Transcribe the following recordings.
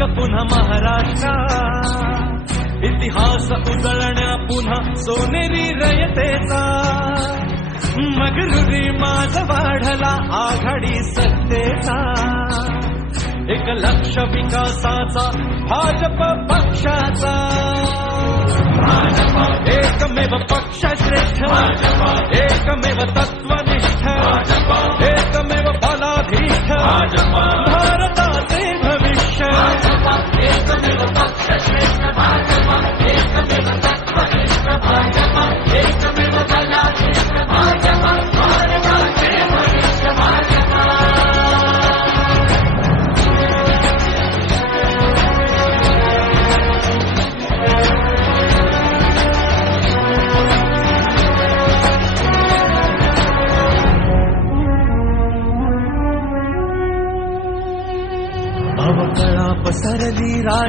जाग पुन्हा महाराष्ट्रा इतिहास उजळण्या पुन्हा सोनेरी रयतेचा. मगरुरी माज वाढला आघाडी सत्तेचा. एक लक्ष विकासाचा भाजप पक्षाचा. भाजपा एकमेव पक्ष श्रेष्ठ भाजपा एकमेव तत्वनिष्ठ. भाजपा एकमेव फलाधीष्ठ भाजपा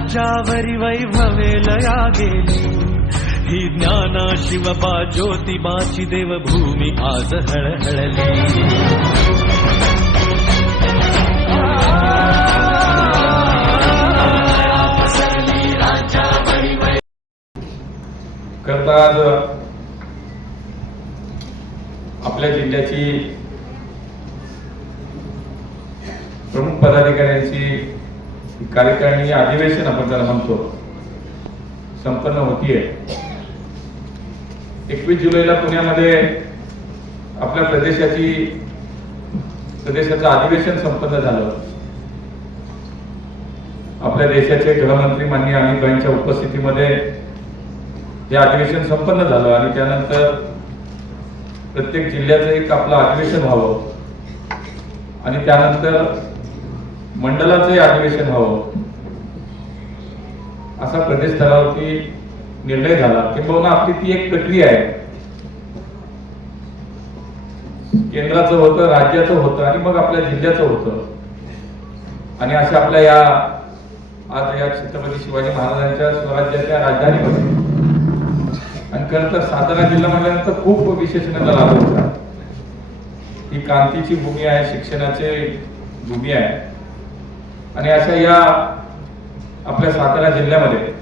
पसरली राज्यावरी वैभवे लया गेली. ही ज्ञाना शिवपा ज्योतिबाची देवभूमी आज हळहळली. करता आज आपल्या जिल्ह्याची प्रमुख पदाधिकाऱ्यांची कार्यकारिणी अधिवेशन आपण त्याला म्हणतो. संपन्न होतीये. एकवीस जुलैला पुण्यामध्ये आपल्या प्रदेशाची प्रदेशाचं अधिवेशन संपन्न झालं. आपल्या देशाचे गृहमंत्री माननीय अमित भाईंच्या उपस्थितीमध्ये हे अधिवेशन संपन्न झालं आणि त्यानंतर प्रत्येक जिल्ह्याचं एक आपलं अधिवेशन व्हावं. आणि त्यानंतर मंडलाचंही अधिवेशन व्हावं असा प्रदेश स्तरावरती निर्णय झाला. किंबहुना आपली ती एक प्रक्रिया आहे. केंद्राचं होतं राज्याचं होतं आणि मग आपल्या जिल्ह्याचं होतं. आणि अशा आपल्या या आज या छत्रपती शिवाजी महाराजांच्या स्वराज्याच्या राजधानीमध्ये. आणि खरं तर सातारा जिल्हा म्हटल्यानंतर खूप विशेषणाला लाभ होता. ही क्रांतीची भूमी आहे शिक्षणाची भूमी आहे. आणि अशा या आपल्या सातारा जिल्ह्यामध्ये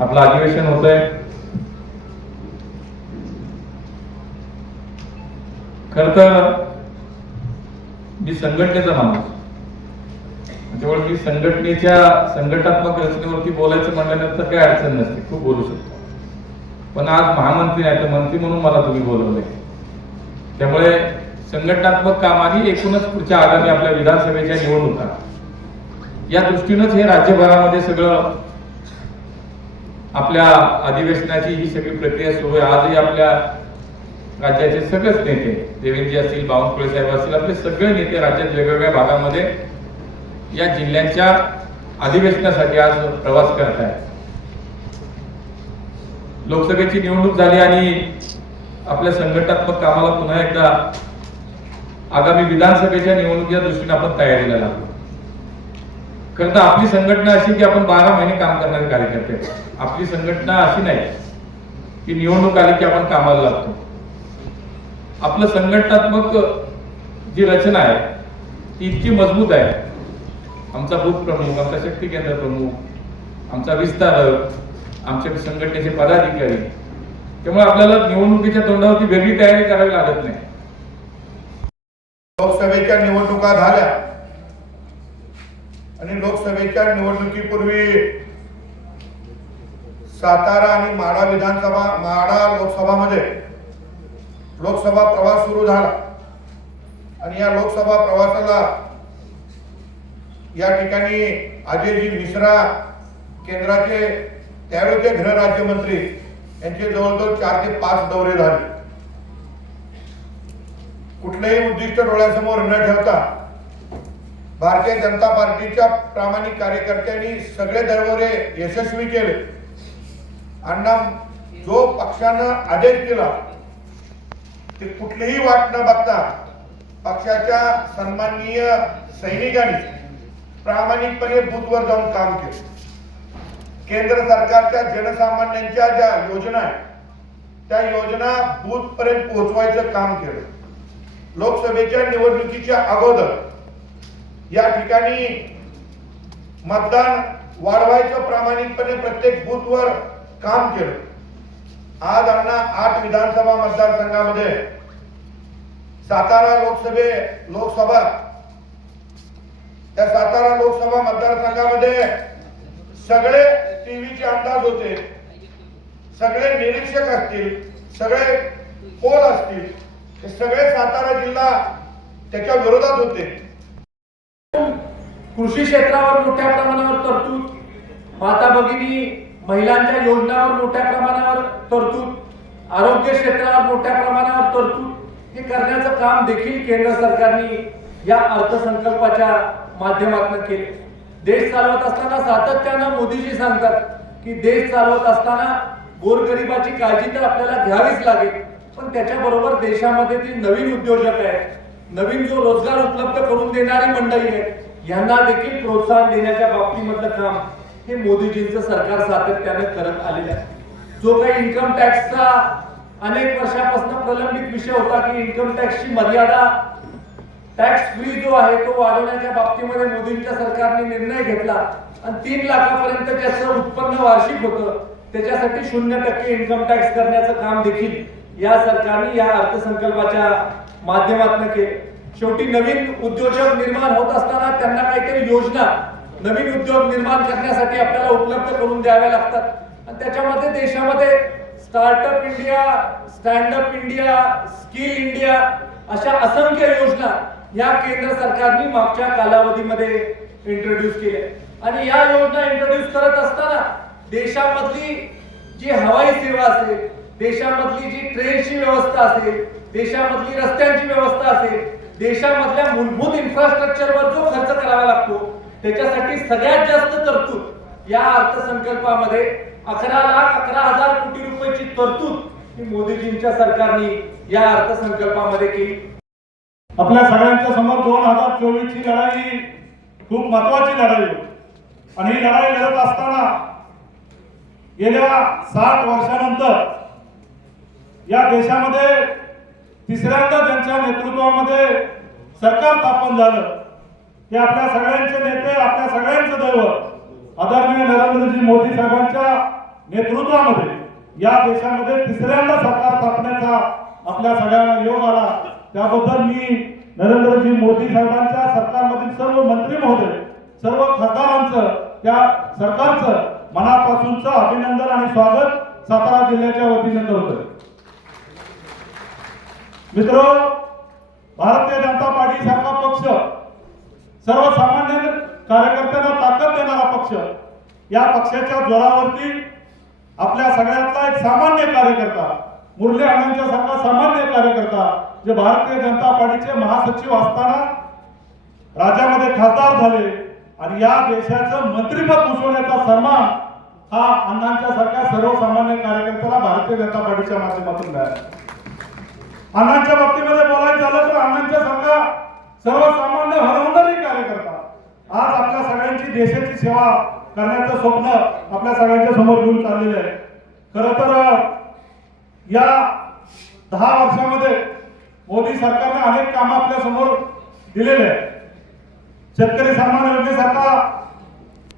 आपलं अधिवेशन होत आहे खर तर मी संघटनेचा माणूस. त्यामुळे मी संघटनेच्या संघटनात्मक रचनेवरती बोलायचं म्हणल्यानंतर काही अडचण नसते खूप बोलू शकतो. पण आज महामंत्री नाही तर मंत्री म्हणून मला तुम्ही बोलवले त्यामुळे संघटनात्मक कामाने एकूणच पुढच्या आगामी आपल्या विधानसभेच्या निवडणुका. या दृष्टीनंच हे राज्यभरामध्ये सगळं आपल्या अधिवेशनाची ही सगळी प्रक्रिया सुरू आहे. आजही आपल्या राज्याचे सगळेच नेते देवेंद्रजी असतील बावनकुळे साहेब असतील आपले सगळे नेते राज्यात वेगवेगळ्या भागामध्ये या जिल्ह्यांच्या अधिवेशनासाठी आज प्रवास करत आहेत. लोकसभेची निवडणूक झाली आणि आपल्या संघटनात्मक कामाला पुन्हा एकदा आगामी विधानसभेच्या निवडणुकीच्या दृष्टीने आपण तयारीला लागलो. खरं तर आपली संघटना अशी की आपण बारा महिने काम करणारे कार्यकर्ते. आपली संघटना अशी नाही की निवडणूक आली की आपण कामाला लागतो. आपलं संघटनात्मक जी रचना आहे ती इतकी मजबूत आहे. आमचा बूथ प्रमुख आमचा शक्ती केंद्र प्रमुख आमचा विस्तारक आमच्या संघटनेचे पदाधिकारी. त्यामुळे आपल्याला निवडणुकीच्या तोंडावरती वेगळी तयारी करावी लागत नाही. लोकसभेच्या निवडणुका झाल्या. आणि लोकसभेच्या निवडणुकीपूर्वी सातारा आणि माडा विधानसभा माडा लोकसभामध्ये लोकसभा प्रवास सुरू झाला. आणि या लोकसभा प्रवासाला या ठिकाणी अजयजी मिश्रा केंद्राचे त्यावेळेचे गृहराज्यमंत्री यांचे जवळजवळ चार ते पाच दौरे झाले. कुठलंही उद्दिष्ट डोळ्यासमोर न ठेवता भारतीय जनता पार्टीच्या प्रामाणिक कार्यकर्त्यांनी सगळे दरवरे यशस्वी केले. अण्णा जो पक्षानं आदेश दिला ते कुठलीही वाट न बघता पक्षाच्या सन्माननीय सैनिकांनी प्रामाणिकपणे बूथवर जाऊन काम केले. केंद्र सरकारच्या जनसामान्यांच्या ज्या योजना आहेत त्या योजना बूथ पर्यंत पोहोचवायचं काम केलं. लोकसभेच्या निवडणुकीच्या अगोदर या ठिकाणी मतदान वाढवायचं प्रामाणिकपणे प्रत्येक बूथवर काम केलं. आज अण्णा आठ विधानसभा मतदारसंघामध्ये सातारा लोकसभे लोकसभा. त्या सातारा लोकसभा मतदारसंघामध्ये सगळे टीव्हीचे अंदाज होते. सगळे निरीक्षक असतील सगळे पोल असतील. हे सगळे सातारा जिल्हा त्याच्या विरोधात होते. कृषी क्षेत्रावर मोठ्या प्रमाणावर तरतूद माता भगिनी महिलांच्या योजनावर मोठ्या प्रमाणावर तरतूद आरोग्य क्षेत्रावर मोठ्या प्रमाणावर तरतूद हे करण्याचं काम देखील केंद्र सरकारने या अर्थसंकल्पाच्या माध्यमातून केले. देश चालवत असताना सातत्यानं मोदीजी सांगतात की देश चालवत असताना गोरगरिबाची काळजी तर आपल्याला घ्यावीच लागेल. पण त्याच्याबरोबर देशामध्ये ती नवीन उद्योजक आहेत. नवीन जो रोजगार उपलब्ध करून देणारी मंडळी आहेत यांना देखील प्रोत्साहन देण्याच्या बाबतीमधलं काम हे मोदीजींचं सरकार सातत्याने करत आलेलं आहे. जो काही इन्कम टॅक्सचा अनेक वर्षापासून प्रलंबित विषय होता की इन्कम टॅक्सची मर्यादा टॅक्स फ्री जो आहे तो वाढवण्याच्या बाबतीमध्ये मोदींच्या सरकारने निर्णय घेतला आणि तीन लाखापर्यंत ज्याचं उत्पन्न वार्षिक होतं. त्याच्यासाठी शून्य टक्के इन्कम टॅक्स करण्याचं काम देखील या सरकारने या अर्थसंकल्पाच्या माध्यमातून केले. शेवटी नवीन उद्योजक निर्माण होत असताना त्यांना काहीतरी योजना नवीन उद्योग निर्माण करण्यासाठी आपल्याला उपलब्ध करून द्याव्या लागतात. आणि त्याच्यामध्ये देशामध्ये startup India standup India skill India अशा असंख्य योजना या केंद्र सरकारने मागच्या कालावधीमध्ये इंट्रोड्यूस केल्या. आणि या योजना इंट्रोड्यूस करत असताना देशामधली जी हवाई सेवा असेल देशामधली जी ट्रेनची व्यवस्था असेल देशामधली रस्त्यांची व्यवस्था असेल देशामधल्या मूलभूत इन्फ्रास्ट्रक्चरवर जो खर्च करावा लागतो त्याच्यासाठी सगळ्यात जास्त तरतूद या अर्थसंकल्पामध्ये अकरा लाख अकरा हजार कोटी रुपयाची तरतूद ही मोदीजींच्या सरकारने या अर्थसंकल्पामध्ये केली. आपल्या सगळ्यांच्या समोर दोन हजार चोवीस ची लढाई खूप महत्वाची लढाई आणि ही लढाई लढत असताना गेल्या सात वर्षानंतर या देशामध्ये तिसऱ्यांदा त्यांच्या नेतृत्वामध्ये सरकार स्थापन झालं. हे आपल्या सगळ्यांचे नेते आपल्या सगळ्यांचं दैवत आदरणीय नरेंद्रजी मोदी साहेबांच्या नेतृत्वामध्ये या देशामध्ये तिसऱ्यांदा सरकार स्थापण्याचा आपल्या सगळ्यांना योग आला. त्याबद्दल मी नरेंद्रजी मोदी साहेबांच्या सरकारमधील सर्व मंत्री महोदय सर्व खासदारांचं त्या सरकारचं मनापासूनचं अभिनंदन आणि स्वागत सातारा जिल्ह्याच्या वतीने करतोय. मित्र भारतीय जनता पार्टी सारखा पक्ष सर्वसामान्य कार्यकर्त्यांना ताकद देणारा पक्ष या पक्षाच्या जोरावरती आपल्या सगळ्यातला एक सामान्य कार्यकर्ता मुरली अण्णांच्या सारखा सामान्य कार्यकर्ता जे भारतीय जनता पार्टीचे महासचिव असताना राज्यामध्ये खासदार झाले आणि या देशाचं मंत्रिपद भूषवण्याचा सन्मान हा अण्णांच्या सारख्या सर्वसामान्य कार्यकर्त्याला भारतीय जनता पार्टीच्या माध्यमातून मिळाला. अण्णांच्या बाबतीमध्ये बोलायचं झालं तर अण्णांच्या सारखा सर्वसामान्य हरवणारी कार्यकर्ता. आज आपल्या सगळ्यांची देशाची सेवा करण्याचं स्वप्न आपल्या सगळ्यांच्या समोर घेऊन चाललेलं आहे. खर तर या दहा वर्षामध्ये मोदी सरकारने अनेक कामं आपल्यासमोर दिलेले आहेत. शेतकरी सन्मान योजनेसारखा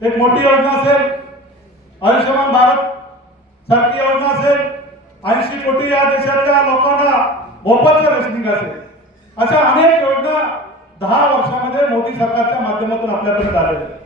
एक मोठी योजना असेल आयुष्यमान भारत सारखी योजना असेल ऐंशी कोटी या देशातल्या लोकांना मोफतचं रेशनिंग असेल अशा अनेक योजना दहा वर्षामध्ये मोदी सरकारच्या माध्यमातून आपल्याकडे आलेल्या आहेत.